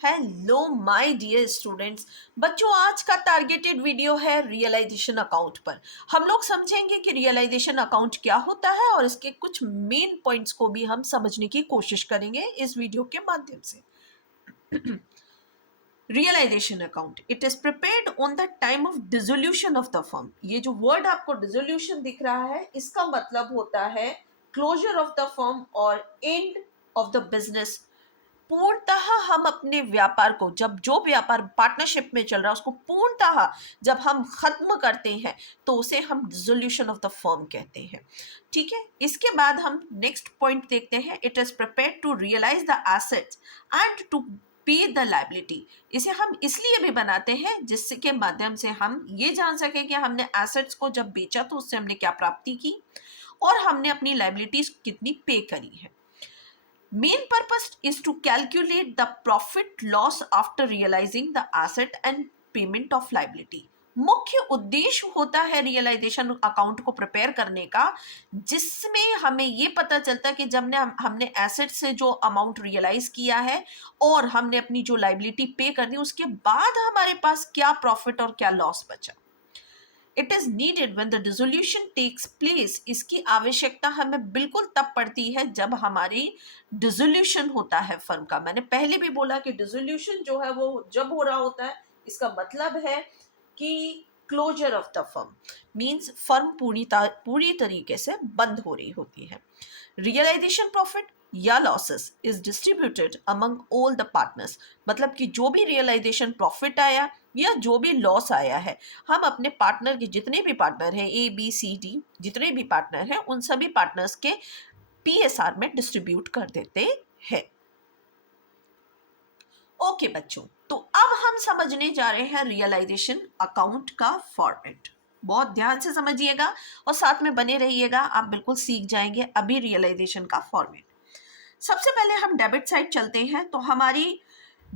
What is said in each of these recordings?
Hello my dear students. बच्चों, आज का टारगेटेड वीडियो है रियलाइजेशन अकाउंट पर। हम लोग समझेंगे कि रियलाइजेशन अकाउंट क्या होता है और इसके कुछ मेन पॉइंट्स को भी हम समझने की कोशिश करेंगे इस वीडियो के माध्यम से। Realization account it is prepared on the time of dissolution of the firm. ये जो वर्ड आपको डिसोल्यूशन दिख रहा है, इसका मतलब होता है क्लोजर ऑफ द फर्म और एंड ऑफ द बिजनेस। पूर्णतः हम अपने व्यापार को, जब जो व्यापार पार्टनरशिप में चल रहा है उसको पूर्णतः जब हम खत्म करते हैं तो उसे हम डिसोल्यूशन ऑफ द फर्म कहते हैं। ठीक है, इसके बाद हम नेक्स्ट पॉइंट देखते हैं। It is prepared to realize the assets and to pay the liability. इसे हम इसलिए भी बनाते हैं जिसके माध्यम से हम ये जान सके कि हमने एसेट्स को जब बेचा तो उससे हमने क्या प्राप्ति की और हमने अपनी लायबिलिटीज कितनी पे करी है। Main purpose is to calculate the profit loss after realizing the asset and payment of liability. मुख्य उद्देश्य होता है रियलाइजेशन अकाउंट को प्रिपेयर करने का, जिसमें हमें ये पता चलता है कि जब हमने एसेट से जो अमाउंट रियलाइज किया है और हमने अपनी जो लाइबिलिटी पे कर दी, उसके बाद हमारे पास क्या प्रॉफिट और क्या लॉस बचा। It is needed when the dissolution takes place. इसकी आवश्यकता हमें बिल्कुल तब पड़ती है जब हमारी डिसोल्यूशन होता है फर्म का। मैंने पहले भी बोला कि डिसोल्यूशन जो है वो जब हो रहा होता है, इसका मतलब है कि closure of the firm means firm पूरी तरीके से बंद हो रही होती है। रियलाइजेशन प्रॉफिट या losses is distributed among all the partners. मतलब कि जो भी रियलाइजेशन प्रॉफिट आया या जो भी लॉस आया है, हम अपने पार्टनर के जितने भी पार्टनर हैं, ए बी सी डी, जितने भी पार्टनर हैं, उन सभी पार्टनर्स के पीएसआर में डिस्ट्रीब्यूट कर देते हैं। ओके बच्चों, तो अब हम समझने जा रहे हैं रियलाइजेशन अकाउंट का फॉर्मेट। बहुत ध्यान से समझिएगा और साथ में बने रहिएगा, आप बिल्कुल सीख जाएंगे अभी रियलाइजेशन का फॉर्मेट। सबसे पहले हम डेबिट साइड चलते हैं। तो हमारी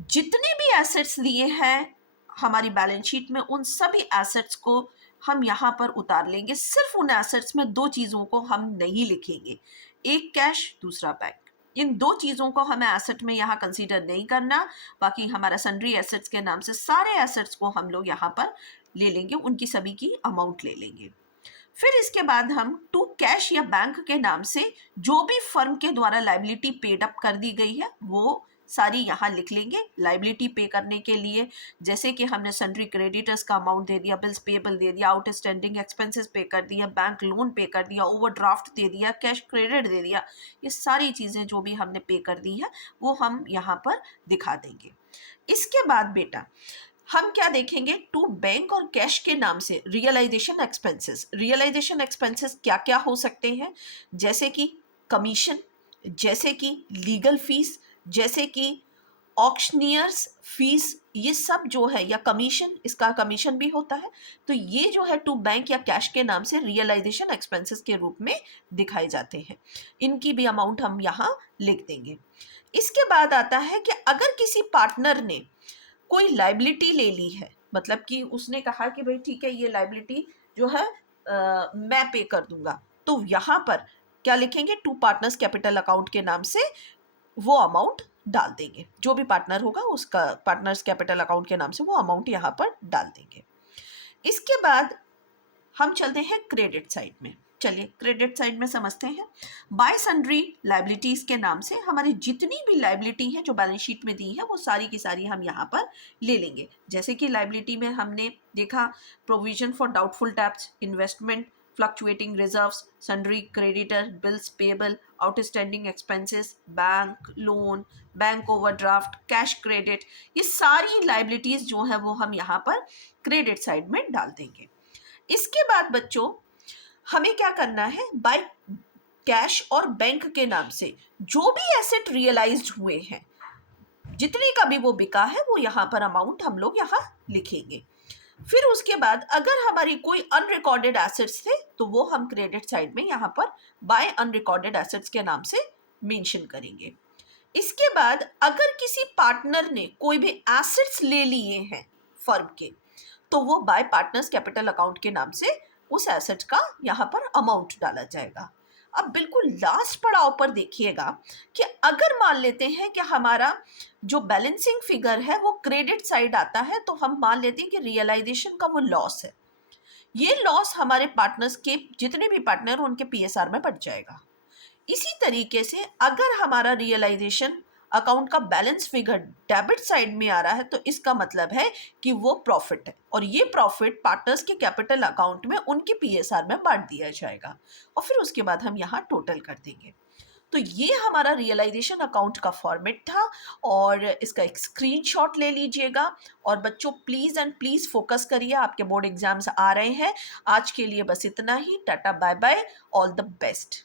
जितने भी एसेट्स लिए हैं हमारी बैलेंस शीट में, उन सभी एसेट्स को हम यहाँ पर उतार लेंगे। सिर्फ उन एसेट्स में दो चीज़ों को हम नहीं लिखेंगे, एक कैश, दूसरा बैंक। इन दो चीज़ों को हमें एसेट में यहाँ कंसीडर नहीं करना। बाकी हमारा सन्ड्री एसेट्स के नाम से सारे एसेट्स को हम लोग यहाँ पर ले लेंगे, उनकी सभी की अमाउंट ले लेंगे। फिर इसके बाद हम टू कैश या बैंक के नाम से जो भी फर्म के द्वारा लाइबिलिटी पेड अप कर दी गई है वो सारी यहाँ लिख लेंगे। लाइबिलिटी पे करने के लिए जैसे कि हमने सन्ड्री क्रेडिटर्स का अमाउंट दे दिया, बिल्स पेबल दे दिया, आउटस्टैंडिंग एक्सपेंसेस पे कर दिया, बैंक लोन पे कर दिया, ओवरड्राफ्ट दे दिया, कैश क्रेडिट दे दिया, ये सारी चीज़ें जो भी हमने पे कर दी है वो हम यहाँ पर दिखा देंगे। इसके बाद बेटा हम क्या देखेंगे, टू बैंक और कैश के नाम से रियलाइजेशन एक्सपेंसेस। रियलाइजेशन एक्सपेंसेस क्या क्या हो सकते हैं, जैसे कि कमीशन, जैसे कि लीगल फीस, जैसे कि ऑक्शनियर्स फीस, ये सब जो है, या कमीशन, इसका कमीशन भी होता है। तो ये जो है टू बैंक या कैश के नाम से रियलाइजेशन एक्सपेंसेस के रूप में दिखाए जाते हैं। इनकी भी अमाउंट हम यहाँ लिख देंगे। इसके बाद आता है कि अगर किसी पार्टनर ने कोई लाइबिलिटी ले ली है, मतलब कि उसने कहा कि भाई ठीक है, ये लाइबिलिटी जो है मैं पे कर दूंगा, तो यहाँ पर क्या लिखेंगे, टू पार्टनर्स कैपिटल अकाउंट के नाम से वो अमाउंट डाल देंगे। जो भी पार्टनर होगा उसका पार्टनर्स कैपिटल अकाउंट के नाम से वो अमाउंट यहाँ पर डाल देंगे। इसके बाद हम चलते हैं क्रेडिट साइड में। चलिए क्रेडिट साइड में समझते हैं। बाय सन्ड्री लाइबिलिटीज के नाम से हमारी जितनी भी लाइबिलिटी है जो बैलेंस शीट में दी है वो सारी की सारी हम यहाँ पर ले लेंगे। जैसे कि लाइबिलिटी में हमने देखा provision for doubtful debts, investment, fluctuating reserves, sundry creditor, bills payable, outstanding expenses, bank loan, bank overdraft, cash credit, ये सारी लाइबिलिटीज जो है वो हम यहाँ पर क्रेडिट साइड में डाल देंगे। इसके बाद बच्चों हमें क्या करना है, बाय कैश और बैंक के नाम से जो भी एसेट रियलाइज्ड हुए हैं, जितने का भी वो बिका है, वो यहाँ पर अमाउंट हम लोग यहाँ लिखेंगे। फिर उसके बाद अगर हमारी कोई अनरिकॉर्डेड एसेट्स थे तो वो हम क्रेडिट साइड में यहाँ पर बाय अनरिकॉर्डेड एसेट्स के नाम से मेंशन करेंगे। इसके बाद अगर किसी पार्टनर ने कोई भी एसेट्स ले लिए हैं फर्म के, तो वो बाय पार्टनर्स कैपिटल अकाउंट के नाम से उस एसेट का यहाँ पर अमाउंट डाला जाएगा। अब बिल्कुल लास्ट पड़ाव पर देखिएगा कि अगर मान लेते हैं कि हमारा जो बैलेंसिंग फिगर है वो क्रेडिट साइड आता है, तो हम मान लेते हैं कि रियलाइजेशन का वो लॉस है, ये लॉस हमारे पार्टनर्स के जितने भी पार्टनर उनके पीएसआर में बढ़ जाएगा। इसी तरीके से अगर हमारा रियलाइजेशन अकाउंट का बैलेंस फिगर डेबिट साइड में आ रहा है, तो इसका मतलब है कि वो प्रॉफिट है और ये प्रॉफिट पार्टनर्स के कैपिटल अकाउंट में उनके पीएसआर में बांट दिया जाएगा और फिर उसके बाद हम यहाँ टोटल कर देंगे। तो ये हमारा रियलाइजेशन अकाउंट का फॉर्मेट था और इसका एक स्क्रीनशॉट ले लीजिएगा। और बच्चों प्लीज़ एंड प्लीज़ फोकस करिए, आपके बोर्ड एग्जाम्स आ रहे हैं। आज के लिए बस इतना ही। Tata bye bye, all the best.